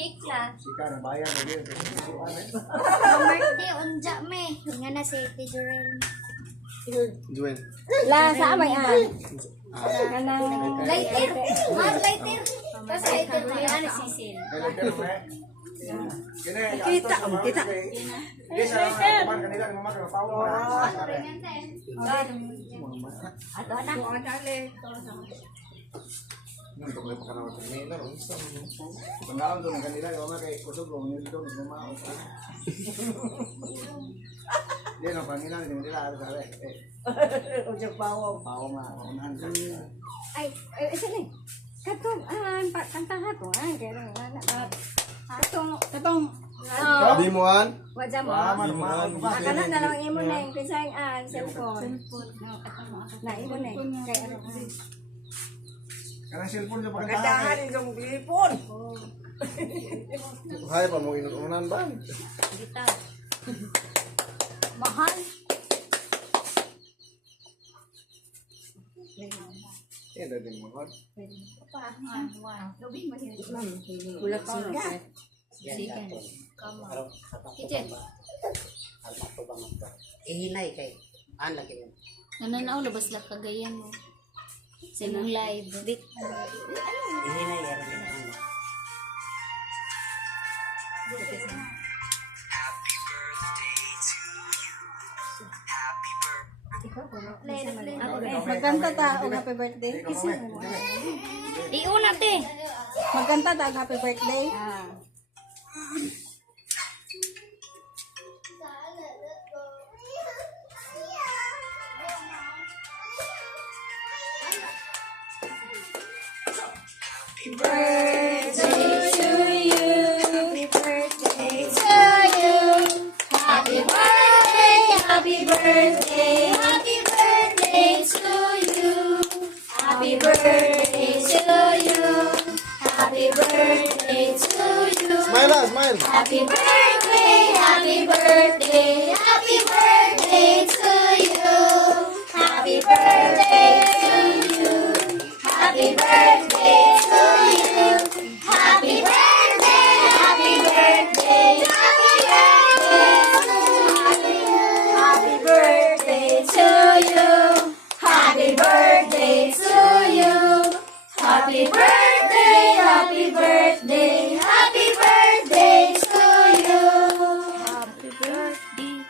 cake lang. Sika na bayan na din. Birthday unja me. Nga na si Ate Jorel. Juel. La, sa amay an. Lighter. Lighter. Kasi lighter mo yan si Sil. Kita, kita. Kita kanila ng mga kapawa. Ato na. Nandok na pa ka naman kanila. Pagkaon doon ng kanila, yung mga kay kusog lang yun doon, nagmamao. Yan ang pangina, hindi mo nila alas-alas. Ujang bawo. Pao nga, unahan ka. Ay, sini. Katong, kantang hato. Ay, kaya nga. Katong, Di mo an? wajah mo. Akala na lang imo na yung pisang cellphone. Na imo na kay ano. Kanang cellphone yung Kadahan pagkantahan. yung lipon. Hay pa mo inuunan ba? Mahal. Eh, dati mo hot. Bulat siga. Kitchen. Ihinay kay anak yun. Nananaw, labas lang kagayan mo. Sa mong live. Ihinay yan. Magkanta ta og happy birthday. Iuna te. Magkanta ta og happy birthday. Happy birthday, happy birthday to you. Happy birthday to you. Happy birthday to you. Smile na, smile. Happy birthday, happy birthday, happy birthday to you. Happy birthday to you. Happy birthday to you. Happy birthday, happy birthday, happy birthday to you. Happy birthday to you. Happy birthday, happy birthday, happy birthday to you. Happy birthday.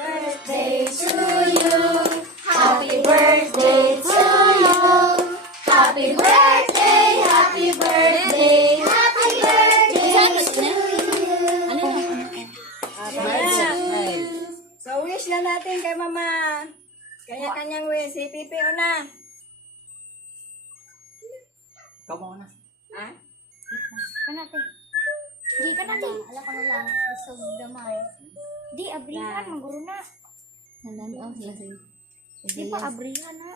Birthday to you. Happy birthday to you. Happy birthday, happy birthday, happy birthday to you. So wish na natin kay Mama. Kanya-kanyang wish. Si Pipi una. Ikaw mo na. Ha? Kanate. Di kanate. Ala ko na lang. Isog damay. Di abrihan maguro na. Nandan lasing. Di pa abrihan na.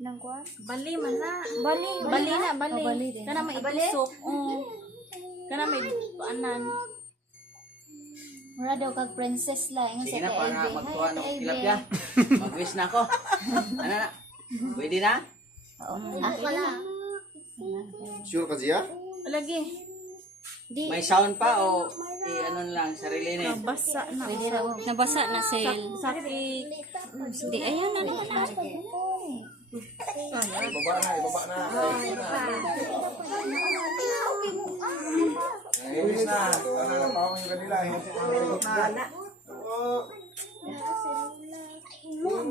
Nang kuan. Bali man na. Bali. Bali na, bali. Bali. Kana may itusok. Kana may paanan. Mura daw kag princess la. Ingon Sige sa na, para kay magtuwa ng tilapia. Mag-wish na ako. Ano na? Pwede na? Ako lang. Sure ka siya? Lagi. Di. May sound pa o ano lang, sarili na. Basa na. Pwede raw. Nabasa na sale. Sakit. Di ayan na naman na. Ibaba na, ibaba na. Inis na. Ano na pao yung kanila. Gana.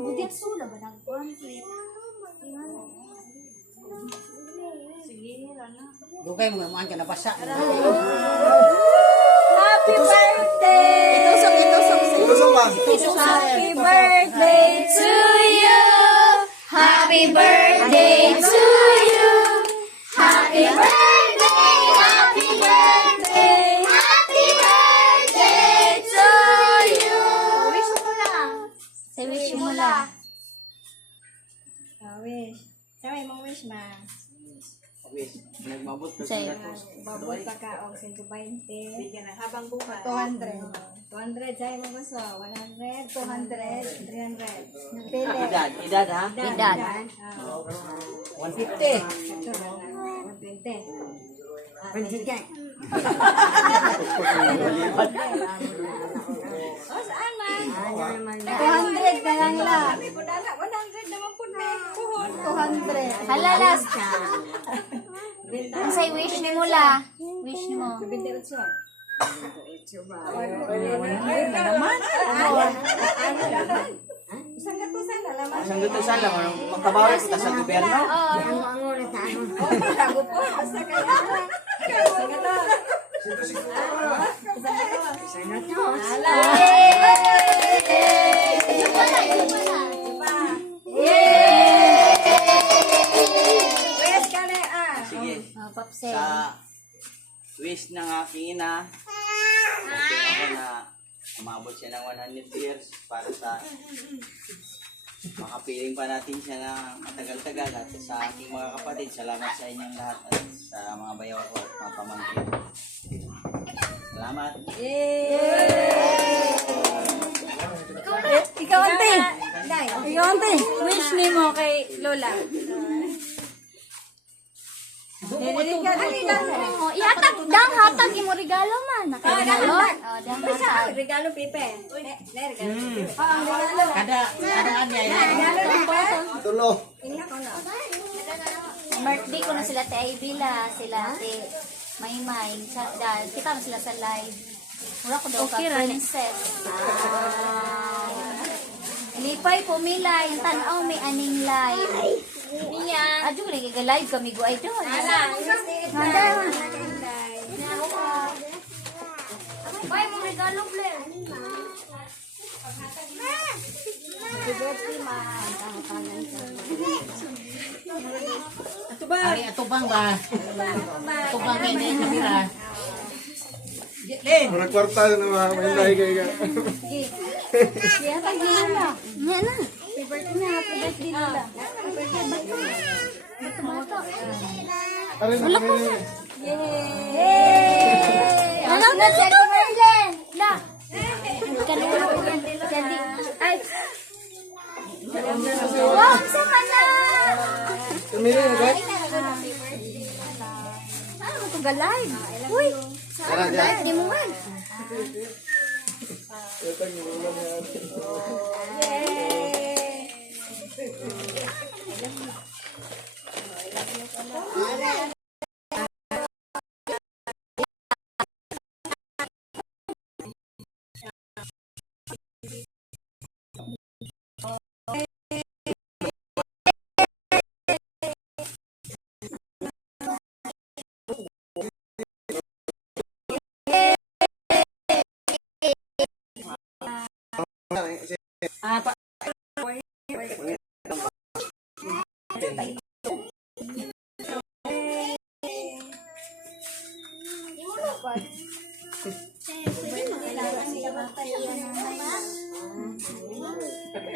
Budit sula ba nang kuan? Dugay mo nga ka nabasa. Happy birthday! Itusok. Itusok lang. Happy birthday To you. Happy birthday to you. Happy birthday, happy birthday, happy birthday to you. Wish mo lang. Sa wish mo lang. Wish. Sabi mong wish ma. Mag-wish. Nagmabot ka Say. sila to. Babot pa ka o 120. Bigyan na habang bukas. 200. 200 sa'yo mo gusto. 100, 200, 300. Pili. Edad ha? Edad. 150. 120. O, saan man? 200 ka lang lang. 100 naman po na. 200. Halalas. Ang say wish ni mo la. Wish ni mo. 28. Isang gatusan na laman. Isang gutusan lang. Magkabawi kita sa gobyerno. Bago po. Basta kaya. Isang gatusan. Wes ka na Sige. Papsel. Sa wish ng aking ina, okay ako na umabot siya ng 100 years para sa makapiling pa natin siya na matagal-tagal at sa aking mga kapatid, salamat sa inyong lahat at sa mga bayaw ko at mga pamangkin. Salamat. Ikaw ante. Ikaw ante. Wish ni mo kay Lola. Oh, ihatag dang hatag imo regalo man. Regalo? Oh, dang hatag. Regalo Pipe. Regalo. Ang regalo. Kada niya Regalo Pipe. Tulo. Ingat ko na. Birthday ko na sila te Aybila, sila te Maymay. Kita mo sila sa live. Mura ko daw ka princess. Lipay pumila yung tanaw may aning live. Niya. Adyo lagi ka live kami go ay doon. Bye mo regalo Blair. Happy birthday ma. Ay, atubang ba? Atubang kayo na yung kamera. Len! Murag kwarta na mga may kaya. Siya tag nila. Nya na. Happy birthday na, happy birthday nila. Aray na kami. Yay! Ano na siya ko Marlen? La. Kanino jadi ay. Wow, sama na. Tumili na ba? Ano mo itong galay? Uy! Tara, diyan. Hindi mo man.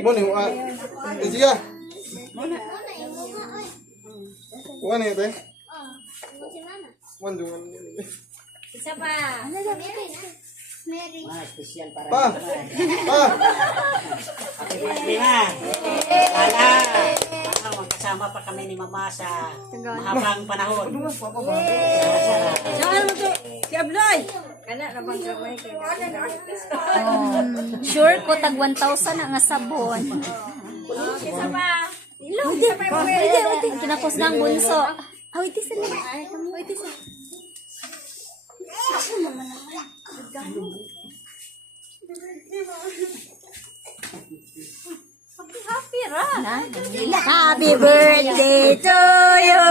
Muni, siya. Kuha niya ito. Wanjungan. Isa pa. Special para Pa! Pa! Happy birthday ha! Ala! Magkasama pa kami ni Mama sa mahabang panahon. Saan mo to? Si Abloy. Kana rabang kamay kay. Sure ko tag 1,000 na nga sabon. Isa pa. Ilo. Hindi, hindi. Kinapos ng bunso. Awit isa na. Awit isa. Happy ra. Happy birthday to you.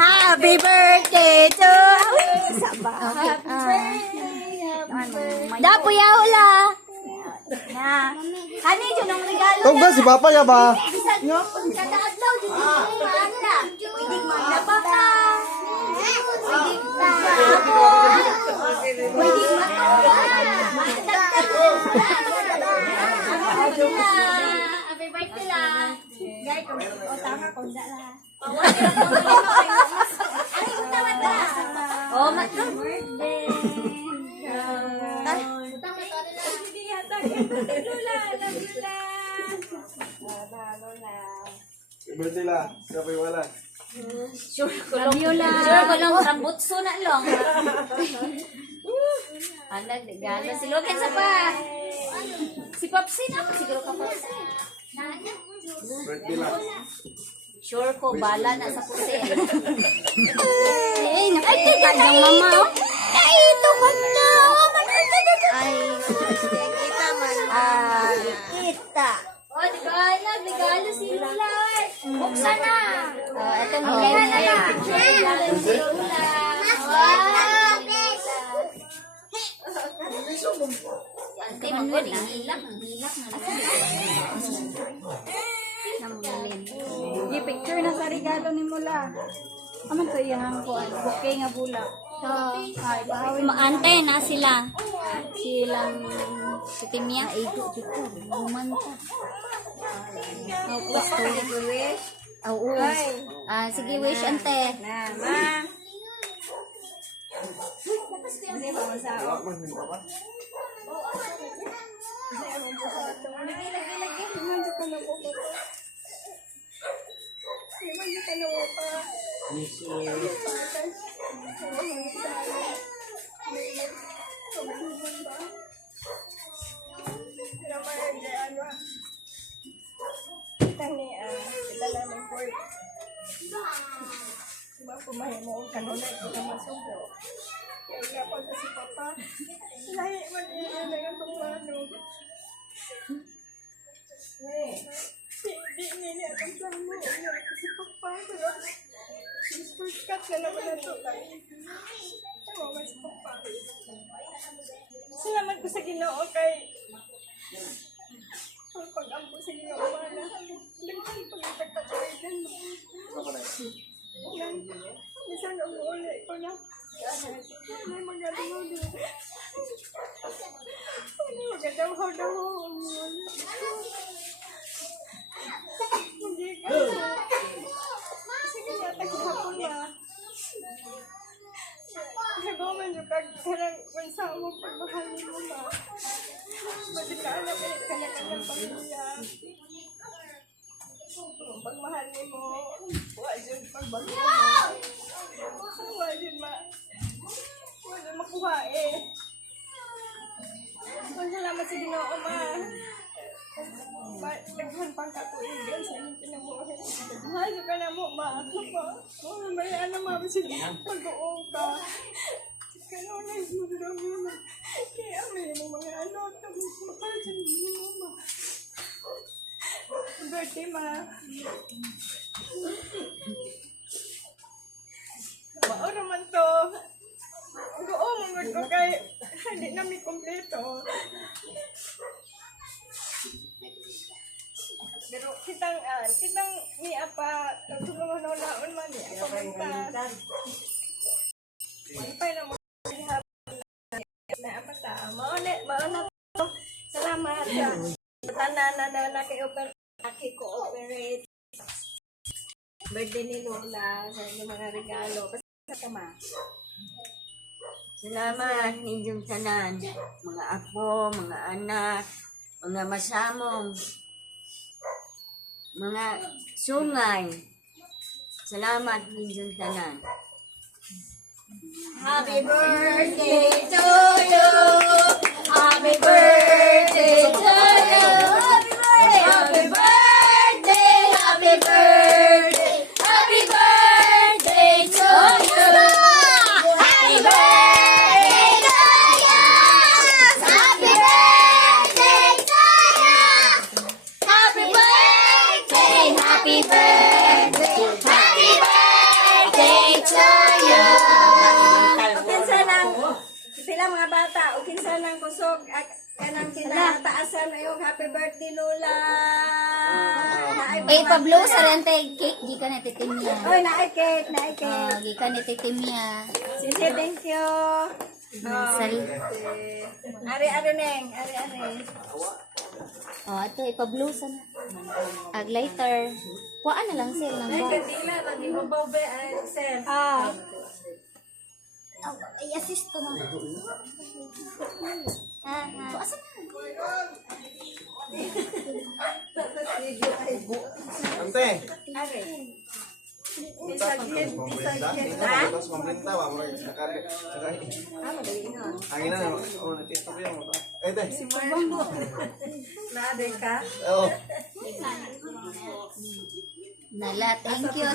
Happy birthday to Dapo yaula. Na. Kani jud ang regalo. Tog ba si Papa ya ba? Kada adlaw jud maanda. Pwede magdapa ka. Pwede pa. Pwede Happy birthday la. Guys, o tama ko dala. birthday. Sige, hatag. Lula, love you lang. Lola. Birthday la. Sabay wala. Love you lang. Sure ko lang, tambutso na lang. Anak, gala. Si Logan sa pa. Si Popsi na. Siguro ka Popsi. Birthday la. Sure ko, bala na sa pusin. Nakikita ng mama, oh. Ito ko na. Ay, kita man. Kita. Oh, regalo si Lula. Buksan na. Oh, ito mo. Regalo si Lula. Wow. Ante, magod na. Hilak na. Namulin. Sige, picture na sa regalo ni Mula. Aman to yung bouquet nga bulak. Maante na sila. Silang si Timia. Igo dito. Bumanta. Wish. Oo. Sige, wish ante. Na, ma. Hindi ba masao? Wala man hindi pa. Pumahin mo ang kanunay ko na masubro. Kaya nga pag si Papa, lahi man iya na yung tumano. Di niya ang plano niya si Papa. Pero shortcut na naman na ito. Tawa si Papa. Salamat ko sa Ginoo kay pag-ampo sa Ginoo na daghan pag-itagpatawid mo. Bisa nggak boleh kau nak? Ini mengadakan dulu. Ini mengadakan dulu. Mungkin saya tak hapun lah. Heboh juga kadang bersama perbahasan rumah. Macam anak kadang-kadang pamilya. Pagmahalin mo, wajud pagbago mo. Wajud makuha eh. Salamat sa Ginoo, ma. Daghan pang katuigan sa inyong pinabuhay. Mahal ka na mo, ma. Bayaan na ma, pag-uong ka. Kaya na yung mga kaya may mga ano, mahal sa Ginoo, ma. Birthday, ma. Mao naman to. Oo, mangod ko kay hindi namin kompleto. Pero kitang ni apa tulungan na naon man ni apa banta. Ipay na mo na apa ta. Mao na to. Salamat sa tanan na naki-cooperate. Birthday ni Lola sa inyong mga regalo. Sa kama. Salamat ninyong tanan, mga apo, mga anak, mga masamong, mga sungay. Salamat ninyong tanan. Happy birthday to you. Happy birthday to you. Happy birthday. Happy birthday. Happy birthday to you. Happy birthday to you. Happy birthday to you. Happy birthday. Happy birthday. Happy birthday to you. Kinsa nang sila mga bata o kinsa nang kusog at kanang tinataasan ayong happy birthday Lola. Ay, Pablo, sarente cake. Di ka na titimya. Oy, naay cake. Di ka na titimya. Sisi, thank you. Sal. Ari neng. Oh, ito, ipablusa na. Ag later. Kuhaan na lang sir ng box. Ah. I-assist ko na. Asa na? Ante. Are. Tapos mamrinta, wala mo sakali. Madali na. Angin na, nag-test ko yung. Te. Naade ka? Oo. Nala, thank you.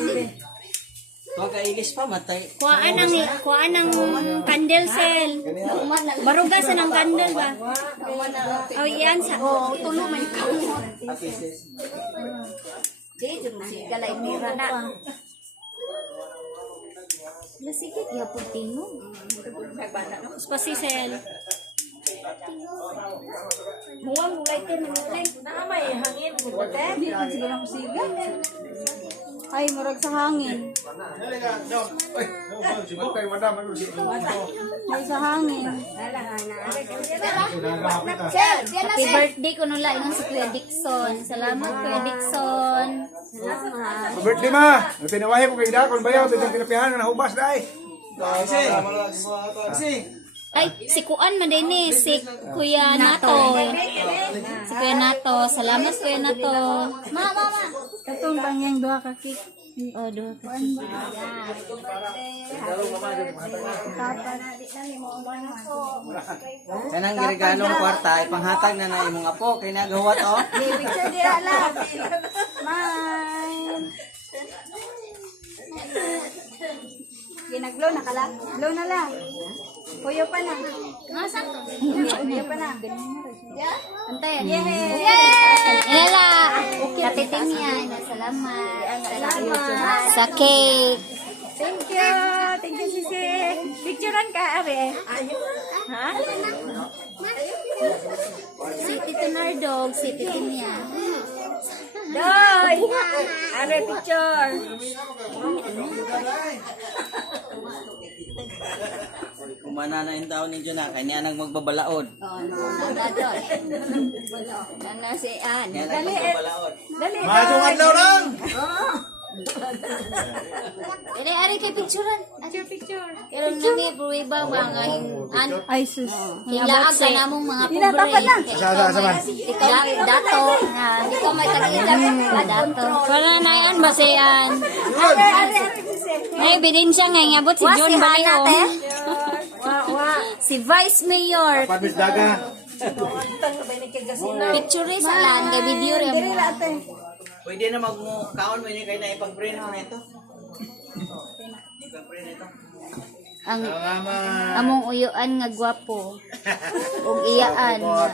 Huwag kailis pa, matay. Kuhaan ng candle cell. Barugas sa ng candle ba? Oh, yan sa. Oh, tulo man ikaw. Di, si galay tira na. Sige, yapon tino. Spasi cell. Muwang mulay ka manuling. Naamay, hangin. Di ka siguro ang siga. Ay, murag sa hangin. Sibukay, madam. Ay, sa hangin. Sir, yan na Happy sir. birthday ko nung laingan si Kuya Dixon. Salamat, Kuya Dixon. Birthday ma. Tinawahi ko kay Dakon bayaw, tinang tinapihan na hubas dai. Kasi. Ay, si Kuan madini, si Kuya Nato. Si Kuya Nato. Salamat, Kuya Nato. Mama. Katong kanyang duha ka cake. Oh, duha ka cake. Kanang giregalong kwarta, ipanghatag na na imong apo, kay nagawat o. Picture di ala. Mine. Ginaglow na kala. Blow na lang. Puyo pa na. Nasaan to? Puyo pa na. Antay. Ilala. Katiting yan. Salamat. Sa cake. Thank you. Thank you, Sisi. Picturean ka, Are. Ha? Si Tito Nardog. Si Tito niya. Doy! Are, picture. Kumana na yung taon ninyo na, kaya niya nang magbabalaod. Ano si Ann? Kaya nang magbabalaod. Dali, Masong adlaw lang. Dili, ari kay picturean. Picture. Pero nami, pruweba mga Ay, sus. Hilaag ka namong mga pobre. Ikaw, dato. Ikaw may tag-idap. Dato. Wala na yan, basean. May ebidensya nga, ngabot si John Baleo. Si Vice Mayor. Pabis daga. Picture sa lang, kay video rin mo. Pwede na magmukaon mo yun kayo na ipag-print mo na ito. Ipag-print ito. Ang among uyuan nga gwapo. Ug iyaan nga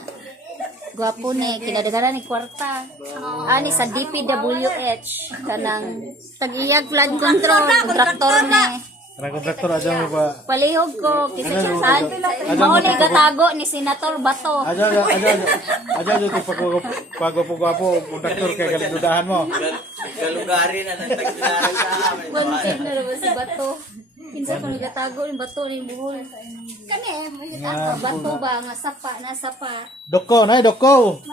gwapo ni kinadagaran ni kwarta. Ani sa DPWH kanang tag-iyag flood control kontraktor ni. Kanang kontraktor aja mo ba? Palihog ko kisaan. Mao ni gatago ni Senator Bato. Aja dito pagwapo kontraktor kay galidudahan mo. Galugari na ng tagpilaran sa amin. Konsin na naman si Bato. Kinsa ko nagatago ni Bato ni buhol. Kani, may Bato ba nga sapa na sapa. Doko, nay doko.